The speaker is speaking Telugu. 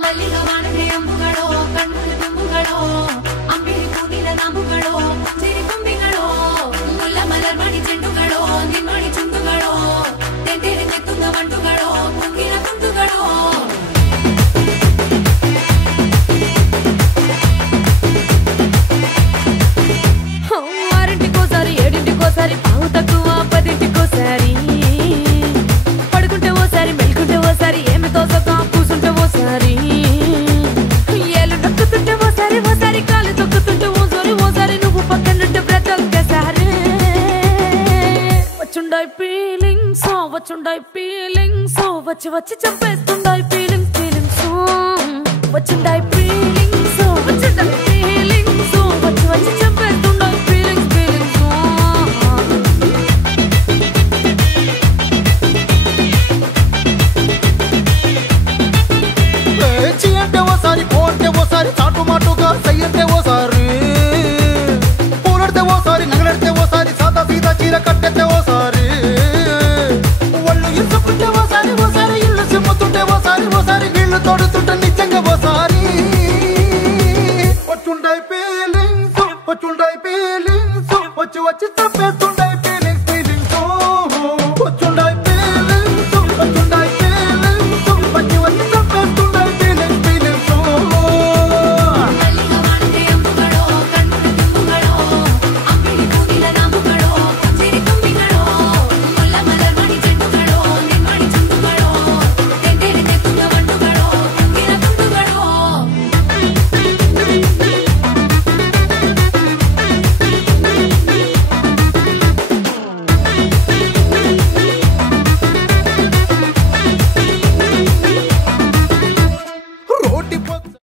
ಮಲ್ಲಿಗ ವಾನಡೆ ಅಂಬುಗಳೋ ಕಣ್ಣುಗಳ ತುಂಬುಗಳೋ ಅಂಬಿರಿ ಕೂದಿನ ನಂಬುಗಳೋ ಸಿರಿ ತುಂಬಿಗಳೋ ಮುಲ್ಲ ಮಲರ್ ಮಣಿ ಚೆಂಡುಗಳೋ ನಿನ್ಮಣಿ ಚುಂಡುಗಳೋ ತೆಂದೆರೆ ತೆತ್ತುಂಗ ಬಂಟುಗಳೋ ಮುಂಗಿನ ತುಂಡುಗಳೋ ఆరింటికోసారి ఏడింటికోసారి పావు తక్కువ పదింటికోసారి పడుకుంటే ఓసారి మెలుకుంటే ఓసారి ఏమి తోసక కూసుంటే ఓసారి ఏళ్ళు నొక్కుతుంటే ఓసారి ఓసారి కాలు తొక్కుతుంటే ఓసారి ఓసారి నువ్వు పక్కనుంటే బ్రతొక్కసారి వచ్చుండాయి ఫీలింగ్స్ వచ్చి వచ్చి చంపేస్తుండాయి ఫీలింగ్స్ వచ్చుండాయి ఫీలింగ్స్ వచ్చుండాయి ఫీలింగ్స్ వచ్చి వచ్చి చంపేస్తుండాయి ఫీలింగ్స్ అంటే ఓసారి పోంటే ఓసారి చాటు మాటుగా సయ్యంటే ఓసారి పూలడితే ఓసారి నగలడితే ఓసారి సాదా సీదా చీర కట్టెత్తే ఓసారి ఒళ్ళు ఇసుకుంటే ఓసారి ఓసారి ఇల్లు సిమ్ముతుంటే ఓసారి ఓసారి నీళ్లు తోడుతుంటే నిజంగా ఓసారి